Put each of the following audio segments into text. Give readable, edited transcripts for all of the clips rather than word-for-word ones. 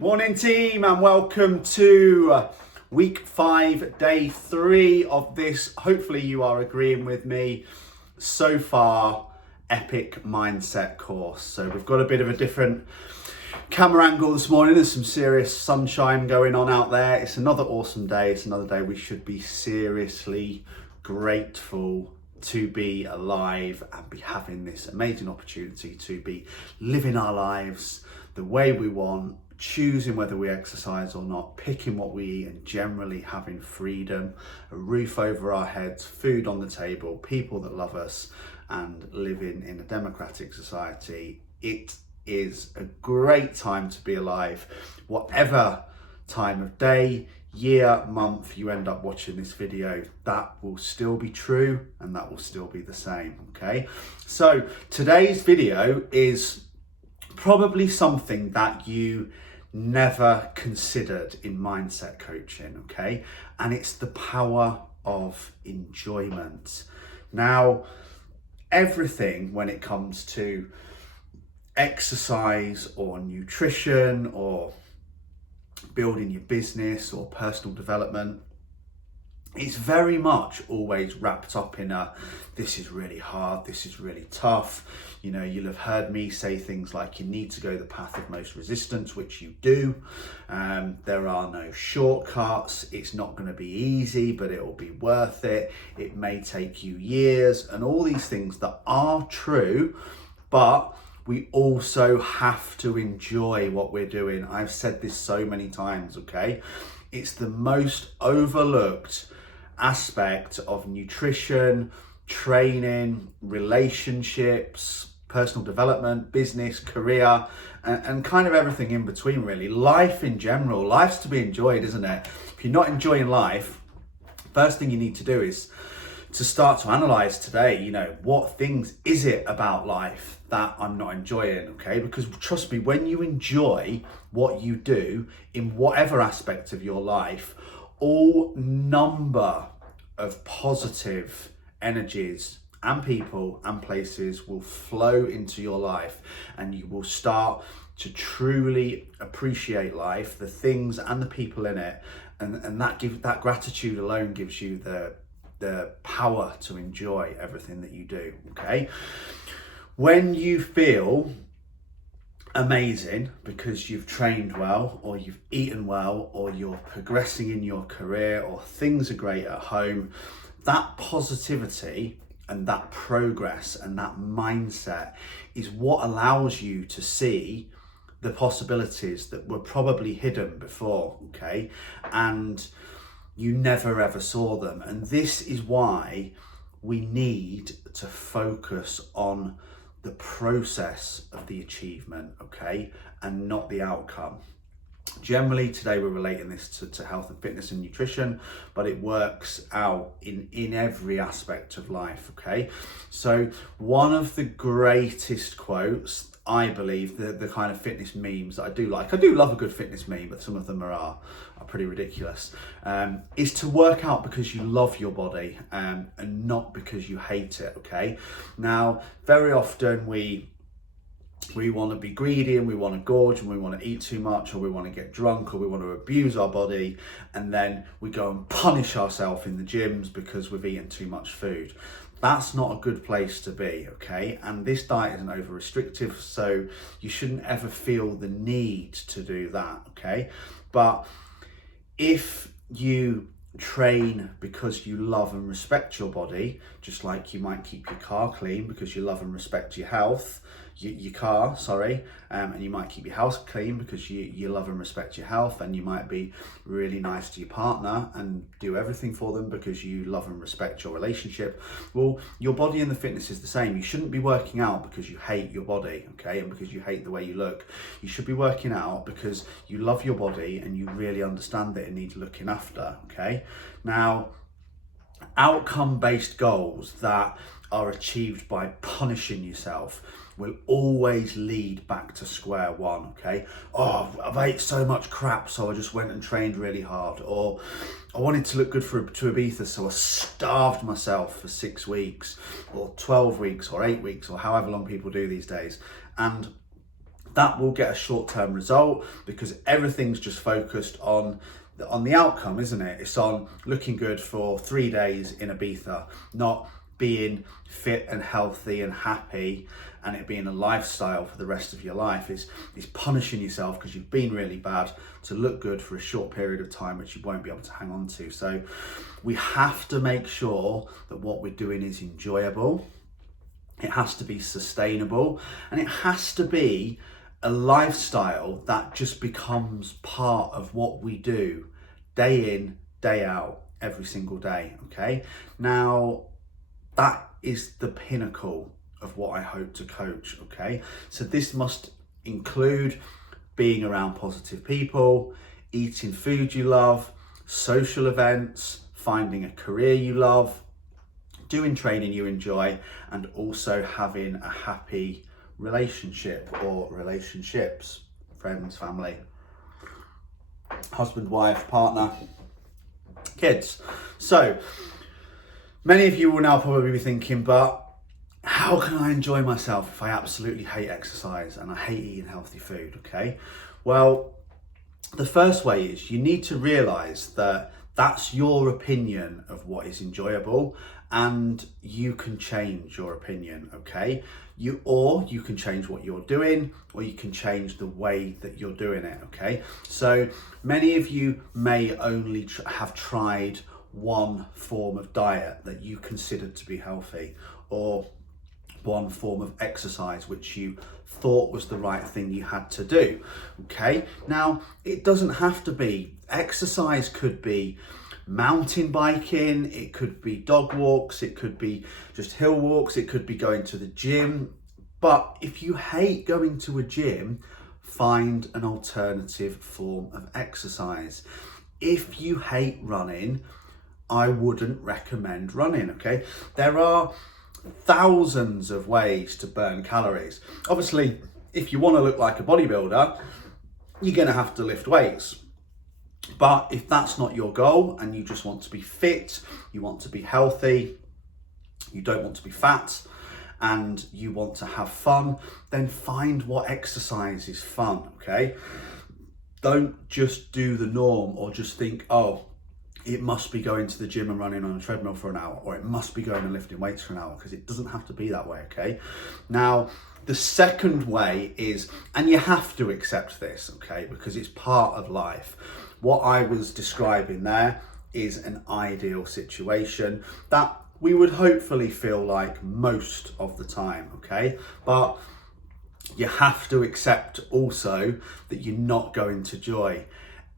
Morning team, and welcome to week 5, day 3 of this. Hopefully you are agreeing with me so far, epic mindset course. So we've got a bit of a different camera angle this morning. There's some serious sunshine going on out there. It's another awesome day. It's another day we should be seriously grateful to be alive and be having this amazing opportunity to be living our lives the way we want, choosing whether we exercise or not, picking what we eat, and generally having freedom, a roof over our heads, food on the table, people that love us, and living in a democratic society. It is a great time to be alive, whatever time of day, year, month you end up watching this video. That will still be true and that will still be the same. Okay, so today's video is probably something that you never considered in mindset coaching, okay? And it's the power of enjoyment. Now, everything when it comes to exercise or nutrition or building your business or personal development, it's very much always wrapped up in this is really hard, this is really tough. You know, you'll have heard me say things like you need to go the path of most resistance, which you do. There are no shortcuts. It's not going to be easy, but it will be worth it. It may take you years, and all these things that are true, but we also have to enjoy what we're doing. I've said this so many times, okay? It's the most overlooked aspect of nutrition, training, relationships, personal development, business, career, and kind of everything in between, really. Life in general, life's to be enjoyed, isn't it? If you're not enjoying life, first thing you need to do is to start to analyze today, you know, what things is it about life that I'm not enjoying, okay? Because trust me, when you enjoy what you do in whatever aspect of your life, all number of positive energies and people and places will flow into your life, and you will start to truly appreciate life, the things and the people in it, and that gratitude alone gives you the power to enjoy everything that you do, okay? When you feel amazing because you've trained well, or you've eaten well, or you're progressing in your career, or things are great at home, that positivity and that progress and that mindset is what allows you to see the possibilities that were probably hidden before, okay? And you never ever saw them. And this is why we need to focus on the process of the achievement, okay? And not the outcome. Generally, today we're relating this to health and fitness and nutrition, but it works out in every aspect of life, okay? So one of the greatest quotes, I believe, the kind of fitness memes that I do like, I do love a good fitness meme, but some of them are pretty ridiculous, is to work out because you love your body and not because you hate it, okay? Now, very often we want to be greedy and we want to gorge and we want to eat too much, or we want to get drunk, or we want to abuse our body, and then we go and punish ourselves in the gyms because we've eaten too much food. That's not a good place to be, okay? And this diet isn't over restrictive, so you shouldn't ever feel the need to do that, okay? But if you train because you love and respect your body, just like you might keep your car clean because you love and respect your health, your car, and you might keep your house clean because you love and respect your health, and you might be really nice to your partner and do everything for them because you love and respect your relationship. Well, your body and the fitness is the same. You shouldn't be working out because you hate your body, okay, and because you hate the way you look. You should be working out because you love your body and you really understand that it needs looking after, okay? Now, outcome-based goals that are achieved by punishing yourself will always lead back to square one, okay? Oh, I've ate so much crap, so I just went and trained really hard. Or I wanted to look good to Ibiza, so I starved myself for 6 weeks, or 12 weeks, or 8 weeks, or however long people do these days. And that will get a short-term result because everything's just focused on the outcome, isn't it? It's on looking good for 3 days in Ibiza, not being fit and healthy and happy and it being a lifestyle for the rest of your life. Is punishing yourself because you've been really bad to look good for a short period of time, which you won't be able to hang on to. So we have to make sure that what we're doing is enjoyable. It has to be sustainable, and it has to be a lifestyle that just becomes part of what we do day in, day out, every single day, okay? Now, that is the pinnacle of what I hope to coach, okay? So this must include being around positive people, eating food you love, social events, finding a career you love, doing training you enjoy, and also having a happy relationship or relationships, friends, family, husband, wife, partner, kids. So many of you will now probably be thinking, but how can I enjoy myself if I absolutely hate exercise and I hate eating healthy food? Okay, well, the first way is you need to realize that that's your opinion of what is enjoyable, and you can change your opinion, okay? You can change what you're doing, or you can change the way that you're doing it, okay? So many of you may only have tried one form of diet that you considered to be healthy, or one form of exercise which you thought was the right thing you had to do, okay? Now, it doesn't have to be. Exercise could be mountain biking, it could be dog walks, it could be just hill walks, it could be going to the gym. But if you hate going to a gym, find an alternative form of exercise. If you hate running, I wouldn't recommend running, okay? There are thousands of ways to burn calories. Obviously, if you want to look like a bodybuilder, you're going to have to lift weights. But if that's not your goal and you just want to be fit, you want to be healthy, you don't want to be fat, and you want to have fun, then find what exercise is fun, okay? Don't just do the norm or just think, oh, it must be going to the gym and running on a treadmill for an hour, or it must be going and lifting weights for an hour, because it doesn't have to be that way, okay? Now, the second way is, and you have to accept this, okay, because it's part of life. What I was describing there is an ideal situation that we would hopefully feel like most of the time, okay? But you have to accept also that you're not going to enjoy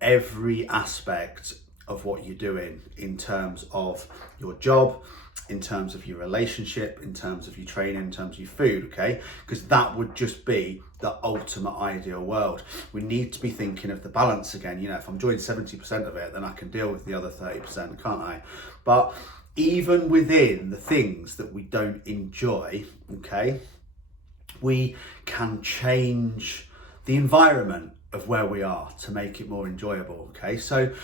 every aspect of what you're doing in terms of your job, in terms of your relationship, in terms of your training, in terms of your food, okay? Because that would just be the ultimate ideal world. We need to be thinking of the balance again. You know, if I'm doing 70% of it, then I can deal with the other 30%, can't I? But even within the things that we don't enjoy, okay, we can change the environment of where we are to make it more enjoyable, okay? So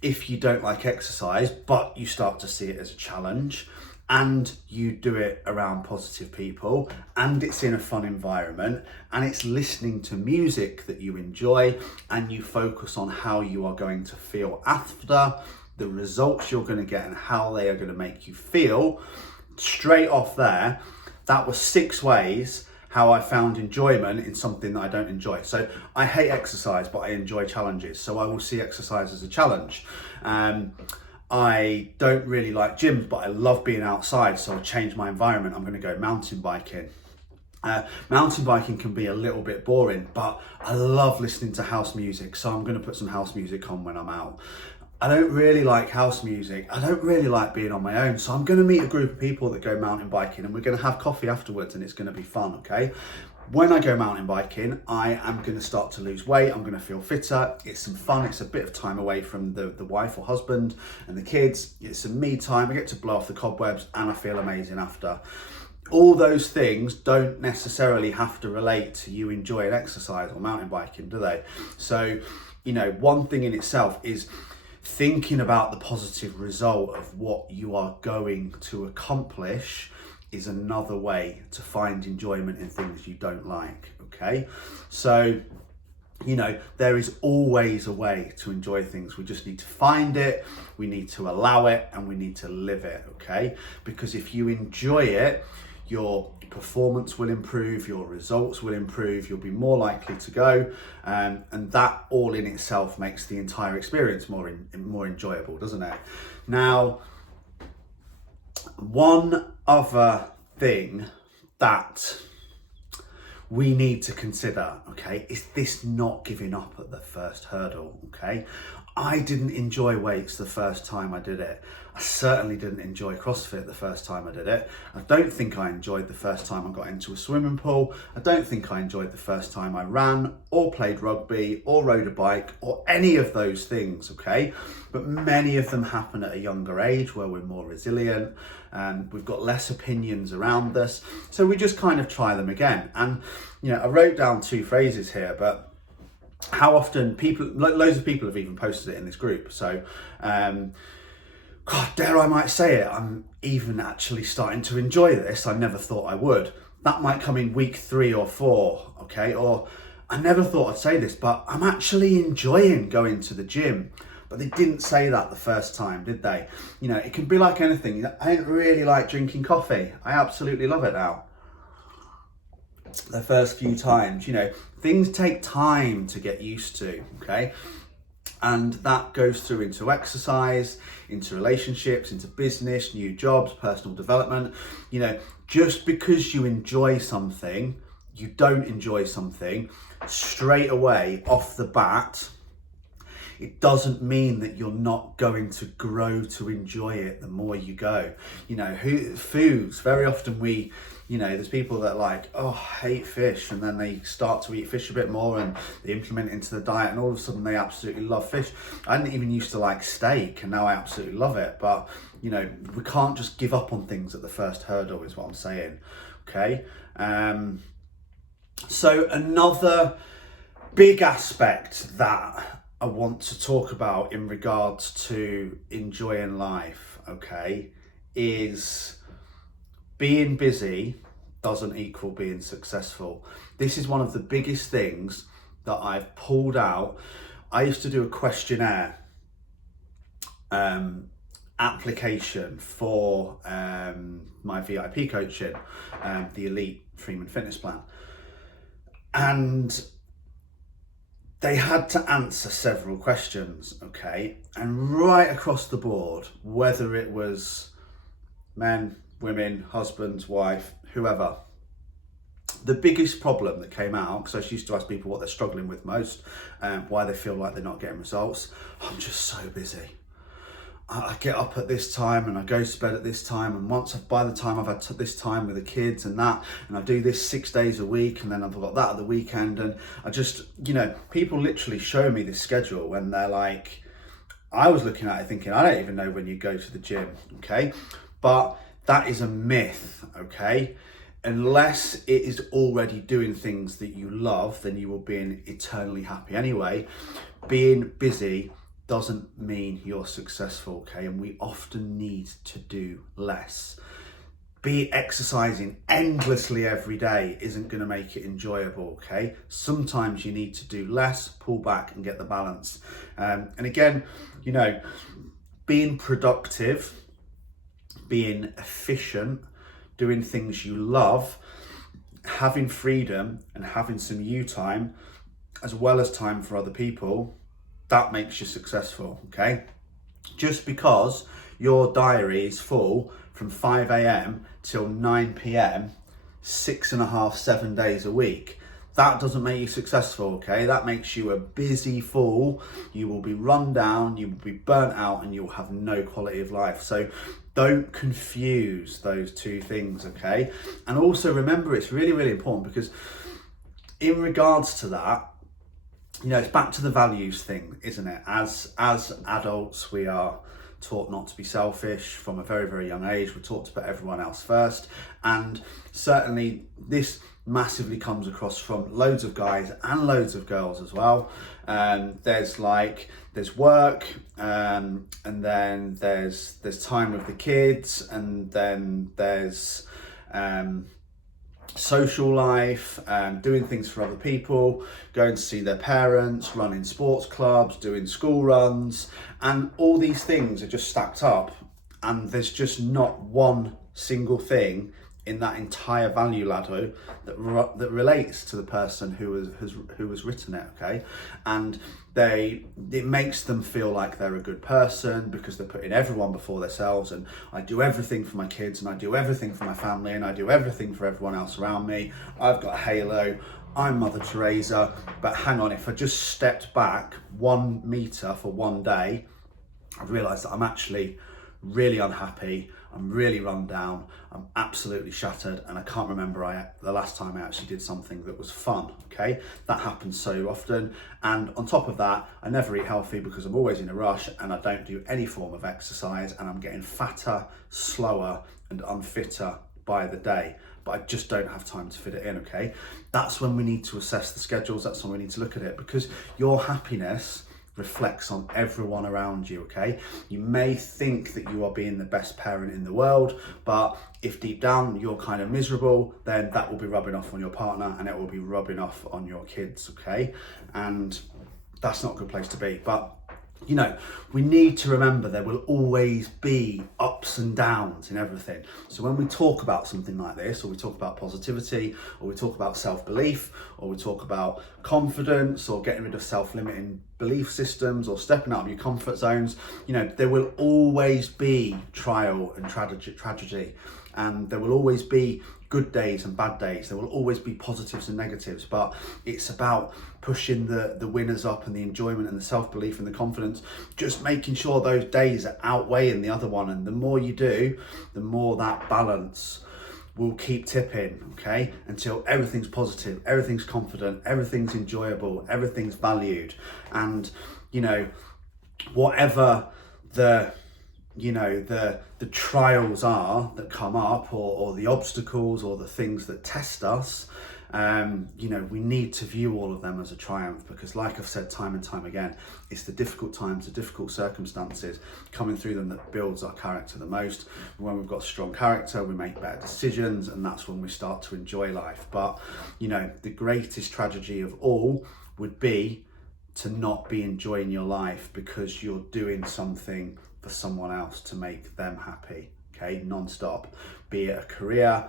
if you don't like exercise, but you start to see it as a challenge, and you do it around positive people, and it's in a fun environment, and it's listening to music that you enjoy, and you focus on how you are going to feel after, the results you're going to get and how they are going to make you feel, straight off there, that was 6 ways how I found enjoyment in something that I don't enjoy. So I hate exercise, but I enjoy challenges. So I will see exercise as a challenge. I don't really like gyms, but I love being outside. So I'll change my environment. I'm gonna go mountain biking. Mountain biking can be a little bit boring, but I love listening to house music. So I'm gonna put some house music on when I'm out. I don't really like house music. I don't really like being on my own. So I'm gonna meet a group of people that go mountain biking, and we're gonna have coffee afterwards, and it's gonna be fun, okay? When I go mountain biking, I am gonna start to lose weight. I'm gonna feel fitter. It's some fun. It's a bit of time away from the wife or husband and the kids. It's some me time. I get to blow off the cobwebs, and I feel amazing after. All those things don't necessarily have to relate to you enjoying exercise or mountain biking, do they? So, you know, one thing in itself is thinking about the positive result of what you are going to accomplish is another way to find enjoyment in things you don't like, okay? So, you know, there is always a way to enjoy things. We just need to find it, we need to allow it, and we need to live it, okay? Because if you enjoy it, your performance will improve, your results will improve, you'll be more likely to go, and that all in itself makes the entire experience more enjoyable, doesn't it? Now, one other thing that we need to consider, okay, is this not giving up at the first hurdle, okay? I didn't enjoy weights the first time I did it. I certainly didn't enjoy CrossFit the first time I did it. I don't think I enjoyed the first time I got into a swimming pool. I don't think I enjoyed the first time I ran or played rugby or rode a bike or any of those things, okay? But many of them happen at a younger age where we're more resilient and we've got less opinions around us. So we just kind of try them again. And, you know, I wrote down 2 phrases here, but how often people, loads of people have even posted it in this group. So, God, dare I might say it, I'm even actually starting to enjoy this. I never thought I would. That might come in week 3 or 4, okay? Or I never thought I'd say this, but I'm actually enjoying going to the gym. But they didn't say that the first time, did they? You know, it can be like anything. I didn't really like drinking coffee. I absolutely love it now. The first few times, you know, things take time to get used to, okay? And that goes through into exercise, into relationships, into business, new jobs, personal development. You know, just because you enjoy something, you don't enjoy something straight away off the bat, it doesn't mean that you're not going to grow to enjoy it the more you go. You know, foods, very often you know, there's people that are like, oh, I hate fish, and then they start to eat fish a bit more and they implement it into the diet, and all of a sudden they absolutely love fish. I didn't even used to like steak, and now I absolutely love it. But, you know, we can't just give up on things at the first hurdle is what I'm saying, okay? So another big aspect that I want to talk about in regards to enjoying life, okay, is being busy doesn't equal being successful. This is one of the biggest things that I've pulled out. I used to do a questionnaire application for my VIP coaching, the Elite Freeman Fitness Plan. And they had to answer several questions, okay? And right across the board, whether it was men, women, husband, wife, whoever, the biggest problem that came out, because I used to ask people what they're struggling with most, why they feel like they're not getting results. I'm just so busy. I get up at this time and I go to bed at this time, and by the time I've had this time with the kids and that, and I do this 6 days a week, and then I've got that at the weekend, and I just, you know, people literally show me this schedule when they're like, I was looking at it thinking, I don't even know when you go to the gym, okay? But that is a myth, okay? Unless it is already doing things that you love, then you will be eternally happy anyway. Being busy doesn't mean you're successful, okay? And we often need to do less. Be exercising endlessly every day isn't going to make it enjoyable, okay? Sometimes you need to do less, pull back and get the balance. And again, you know, being productive, being efficient, doing things you love, having freedom and having some you time, as well as time for other people, that makes you successful, okay? Just because your diary is full from 5 a.m. till 9 p.m, 6.5, 7 days a week, that doesn't make you successful, okay? That makes you a busy fool. You will be run down, you will be burnt out, and you'll have no quality of life. So don't confuse those two things, okay? And also remember, it's really, really important, because in regards to that, you know, it's back to the values thing, isn't it? As adults, we are taught not to be selfish from a very, very young age. We're taught to put everyone else first. And certainly this massively comes across from loads of guys and loads of girls as well. There's work, and then there's time with the kids, and then there's social life, doing things for other people, going to see their parents, running sports clubs, doing school runs, and all these things are just stacked up, and there's just not one single thing in that entire value ladder that relates to the person who has written it, okay? And it makes them feel like they're a good person because they're putting everyone before themselves, and I do everything for my kids, and I do everything for my family, and I do everything for everyone else around me. I've got a halo, I'm Mother Teresa. But hang on, if I just stepped back 1 meter for one day, I've realised that I'm actually really unhappy, I'm really run down, I'm absolutely shattered, and I can't remember the last time I actually did something that was fun, okay? That happens so often, and on top of that, I never eat healthy because I'm always in a rush, and I don't do any form of exercise, and I'm getting fatter, slower, and unfitter by the day, but I just don't have time to fit it in, okay? That's when we need to assess the schedules, that's when we need to look at it, because your happiness reflects on everyone around you, okay? You may think that you are being the best parent in the world, but if deep down you're kind of miserable, then that will be rubbing off on your partner, and it will be rubbing off on your kids, okay? And that's not a good place to be. But you know, we need to remember there will always be ups and downs in everything. So when we talk about something like this, or we talk about positivity, or we talk about self-belief, or we talk about confidence, or getting rid of self-limiting belief systems, or stepping out of your comfort zones, you know, there will always be trial and tragedy, and there will always be good days and bad days. There will always be positives and negatives, but it's about pushing the winners up, and the enjoyment and the self-belief and the confidence, just making sure those days are outweighing the other one. And the more you do, the more that balance will keep tipping, okay? Until everything's positive, everything's confident, everything's enjoyable, everything's valued. And, you know, whatever the trials are that come up, or the obstacles, or the things that test us, you know, we need to view all of them as a triumph, because like I've said time and time again, it's the difficult times, the difficult circumstances coming through them that builds our character the most. When we've got strong character, we make better decisions, and that's when we start to enjoy life. But, you know, the greatest tragedy of all would be to not be enjoying your life because you're doing something for someone else to make them happy, okay, non-stop. Be it a career,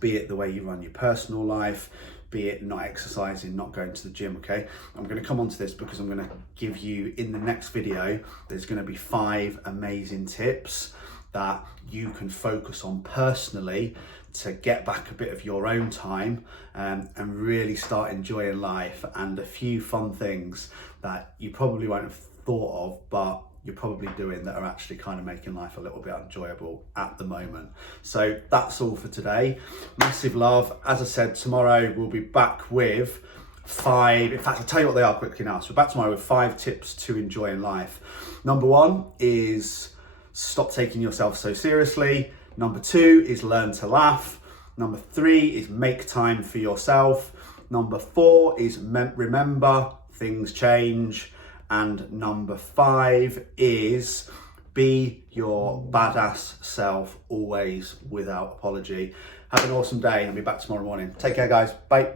be it the way you run your personal life, be it not exercising, not going to the gym, okay? I'm going to come on to this because I'm going to give you, in the next video, there's going to be 5 amazing tips that you can focus on personally to get back a bit of your own time, and really start enjoying life, and a few fun things that you probably won't have thought of, but you're probably doing, that are actually kind of making life a little bit enjoyable at the moment. So that's all for today. Massive love. As I said, tomorrow we'll be back with 5, in fact, I'll tell you what they are quickly now. So we're back tomorrow with 5 tips to enjoying life. Number 1 is stop taking yourself so seriously. Number 2 is learn to laugh. Number 3 is make time for yourself. Number 4 is remember things change. And number 5 is be your badass self always, without apology. Have an awesome day, and be back tomorrow morning. Take care, guys. Bye.